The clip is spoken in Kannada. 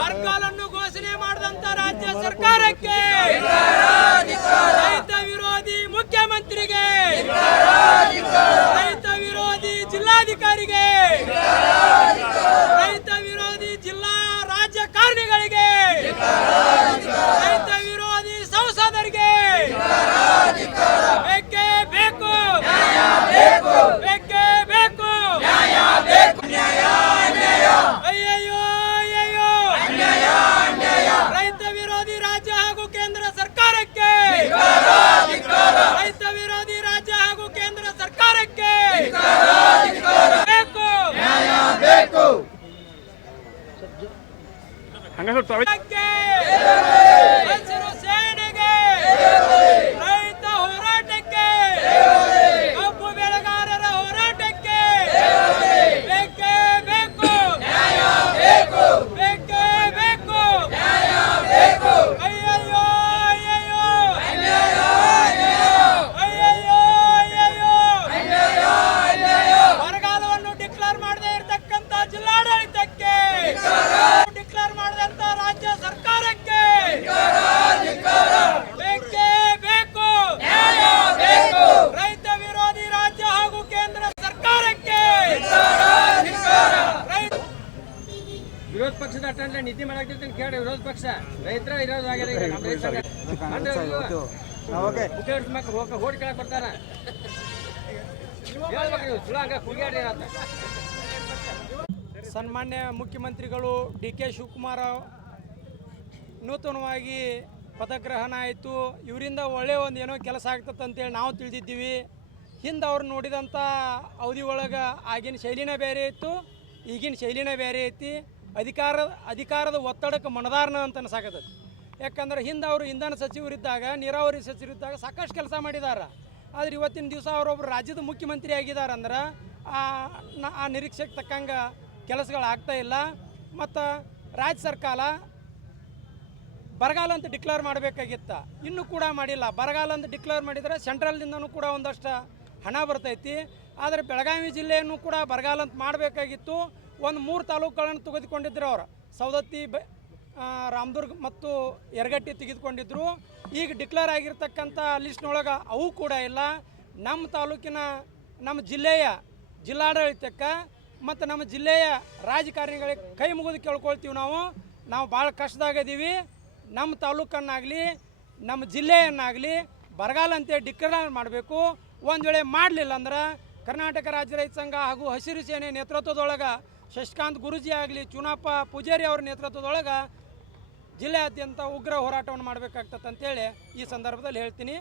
ಬರಗಾಲನ್ನು ಘೋಷಣೆ ಮಾಡಿದಂತ ರಾಜ್ಯ ಸರ್ಕಾರಕ್ಕೆ, ರೈತ ವಿರೋಧಿ ಮುಖ್ಯಮಂತ್ರಿಗೆ, ರೈತ ವಿರೋಧಿ ಜಿಲ್ಲಾಧಿಕಾರಿಗೆ, ರೈತ ವಿರೋಧಿ ಜಿಲ್ಲಾ ರಾಜಕಾರಣಿಗಳಿಗೆ, ರೈತ ವಿರೋಧಿ ಸಂಸದರಿಗೆ ಬೇಕೇ ಬೇಕು, ಬೇಕೇ ಬೇಕು. ಅಯ್ಯಯ್ಯೋ ಅಯ್ಯಯ್ಯೋ, ರೈತ ವಿರೋಧಿ ರಾಜ್ಯ ಹಾಗೂ ಕೇಂದ್ರ ಸರ್ಕಾರಕ್ಕೆ, ರೈತ ವಿರೋಧಿ ರಾಜ್ಯ ಹಾಗೂ ಕೇಂದ್ರ ಸರ್ಕಾರಕ್ಕೆ ಬೇಕು, ಹಸಿರು ಸೇನೆಗೆ, ರೈತ ಹೋರಾಟಕ್ಕೆ, ಕಬ್ಬು ಬೆಳೆಗಾರರ ಹೋರಾಟಕ್ಕೆ ಬೇಕೇ ಬೇಕು, ಬೇಕೇ ಬೇಕು. ಅಯ್ಯಯ್ಯೋ ಅಯ್ಯಯ್ಯೋ, ಅಯ್ಯಯ್ಯೋ ಅಯ್ಯಯ್ಯೋ, ಬರಗಾಲವನ್ನು ಡಿಕ್ಲೇರ್ ಮಾಡದೇ ಇರತಕ್ಕಂತ ಜಿಲ್ಲಾಡಳಿತಕ್ಕೆ, ಡಿಕ್ಲೇರ್ ಮಾಡದಂತ ರಾಜ್ಯ ಸರ್ಕಾರಕ್ಕೆ ಬೇಕೇ ಬೇಕು, ರೈತ ವಿರೋಧಿ ರಾಜ್ಯ ಹಾಗೂ ಕೇಂದ್ರ ಸರ್ಕಾರಕ್ಕೆ. ವಿರೋಧ ಪಕ್ಷದ ಅಟೆಂಡ್ ನೀತಿ ಮಾಡಾಕ್ತಿರ್ತೀನಿ ಕೇಳಿ. ವಿರೋಧ ಪಕ್ಷ ರೈತರ ಇರೋದು ಹೋಡ್ ಕೇಳಕ್ ಬರ್ತಾರ. ಸನ್ಮಾನ್ಯ ಮುಖ್ಯಮಂತ್ರಿಗಳು ಡಿ ಕೆ ಶಿವಕುಮಾರ್ ನೂತನವಾಗಿ ಪದಗ್ರಹಣ ಆಯಿತು. ಇವರಿಂದ ಒಳ್ಳೆಯ ಒಂದು ಏನೋ ಕೆಲಸ ಆಗ್ತದೆ ಅಂತೇಳಿ ನಾವು ತಿಳಿದಿದ್ದೀವಿ. ಹಿಂದೆ ಅವ್ರು ನೋಡಿದಂಥ ಅವಧಿ ಒಳಗೆ ಆಗಿನ ಶೈಲಿನೇ ಬೇರೆ ಇತ್ತು, ಈಗಿನ ಶೈಲಿನೇ ಬೇರೆ ಐತಿ. ಅಧಿಕಾರದ ಒತ್ತಡಕ್ಕೆ ಮನದಾರನ ಅಂತ ಅನ್ಸಾಕತ್ತೈತಿ. ಯಾಕಂದ್ರೆ ಹಿಂದೆ ಅವರು ಇಂಧನ ಸಚಿವರಿದ್ದಾಗ, ನೀರಾವರಿ ಸಚಿವರಿದ್ದಾಗ ಸಾಕಷ್ಟು ಕೆಲಸ ಮಾಡಿದ್ದಾರೆ. ಆದರೆ ಇವತ್ತಿನ ದಿವಸ ಅವರೊಬ್ಬರು ರಾಜ್ಯದ ಮುಖ್ಯಮಂತ್ರಿ ಆಗಿದ್ದಾರೆ ಅಂದ್ರೆ ಆ ನಿರೀಕ್ಷೆಗೆ ತಕ್ಕಂಗೆ ಕೆಲಸಗಳು ಆಗ್ತಾ ಇಲ್ಲ. ಮತ್ತು ರಾಜ್ಯ ಸರ್ಕಾರ ಬರಗಾಲ ಅಂತ ಡಿಕ್ಲೇರ್ ಮಾಡಬೇಕಾಗಿತ್ತು, ಇನ್ನೂ ಕೂಡ ಮಾಡಿಲ್ಲ. ಬರಗಾಲ ಅಂತ ಡಿಕ್ಲೇರ್ ಮಾಡಿದರೆ ಸೆಂಟ್ರಲ್ದಿಂದನೂ ಕೂಡ ಒಂದಷ್ಟು ಹಣ ಬರ್ತೈತಿ. ಆದರೆ ಬೆಳಗಾವಿ ಜಿಲ್ಲೆಯನ್ನು ಕೂಡ ಬರಗಾಲ ಅಂತ ಮಾಡಬೇಕಾಗಿತ್ತು. ಒಂದು 3 ತಾಲೂಕುಗಳನ್ನು ತೆಗೆದುಕೊಂಡಿದ್ರು ಅವರು, ಸವದತ್ತಿ, ರಾಮದುರ್ಗ ಮತ್ತು ಯರಗಟ್ಟಿ ತೆಗೆದುಕೊಂಡಿದ್ರು. ಈಗ ಡಿಕ್ಲೇರ್ ಆಗಿರ್ತಕ್ಕಂಥ ಲಿಸ್ಟ್ನೊಳಗೆ ಅವು ಕೂಡ ಇಲ್ಲ. ನಮ್ಮ ತಾಲೂಕಿನ, ನಮ್ಮ ಜಿಲ್ಲೆಯ ಜಿಲ್ಲಾಡಳಿತಕ್ಕೆ ಮತ್ತು ನಮ್ಮ ಜಿಲ್ಲೆಯ ರಾಜಕಾರಣಿಗಳಿಗೆ ಕೈ ಮುಗಿದು ಕೇಳ್ಕೊಳ್ತೀವಿ. ನಾವು ಭಾಳ ಕಷ್ಟದಾಗಿದ್ದೀವಿ. ನಮ್ಮ ತಾಲೂಕನ್ನಾಗಲಿ ನಮ್ಮ ಜಿಲ್ಲೆಯನ್ನಾಗಲಿ ಬರಗಾಲ ಅಂತೇಳಿ ಡಿಕ್ಲೇರ್ ಮಾಡಬೇಕು. ಒಂದು ವೇಳೆ ಮಾಡಲಿಲ್ಲ ಅಂದ್ರೆ ಕರ್ನಾಟಕ ರಾಜ್ಯ ರೈತ ಸಂಘ ಹಾಗೂ ಹಸಿರು ಸೇನೆ ನೇತೃತ್ವದೊಳಗೆ ಶಶಿಕಾಂತ್ ಗುರೂಜಿ ಆಗಲಿ, ಚುನಾಪ ಪೂಜಾರಿ ಅವರ ನೇತೃತ್ವದೊಳಗೆ ಜಿಲ್ಲೆಯಾದ್ಯಂತ ಉಗ್ರ ಹೋರಾಟವನ್ನು ಮಾಡಬೇಕಾಗ್ತದೆ ಅಂತೇಳಿ ಈ ಸಂದರ್ಭದಲ್ಲಿ ಹೇಳ್ತೀನಿ.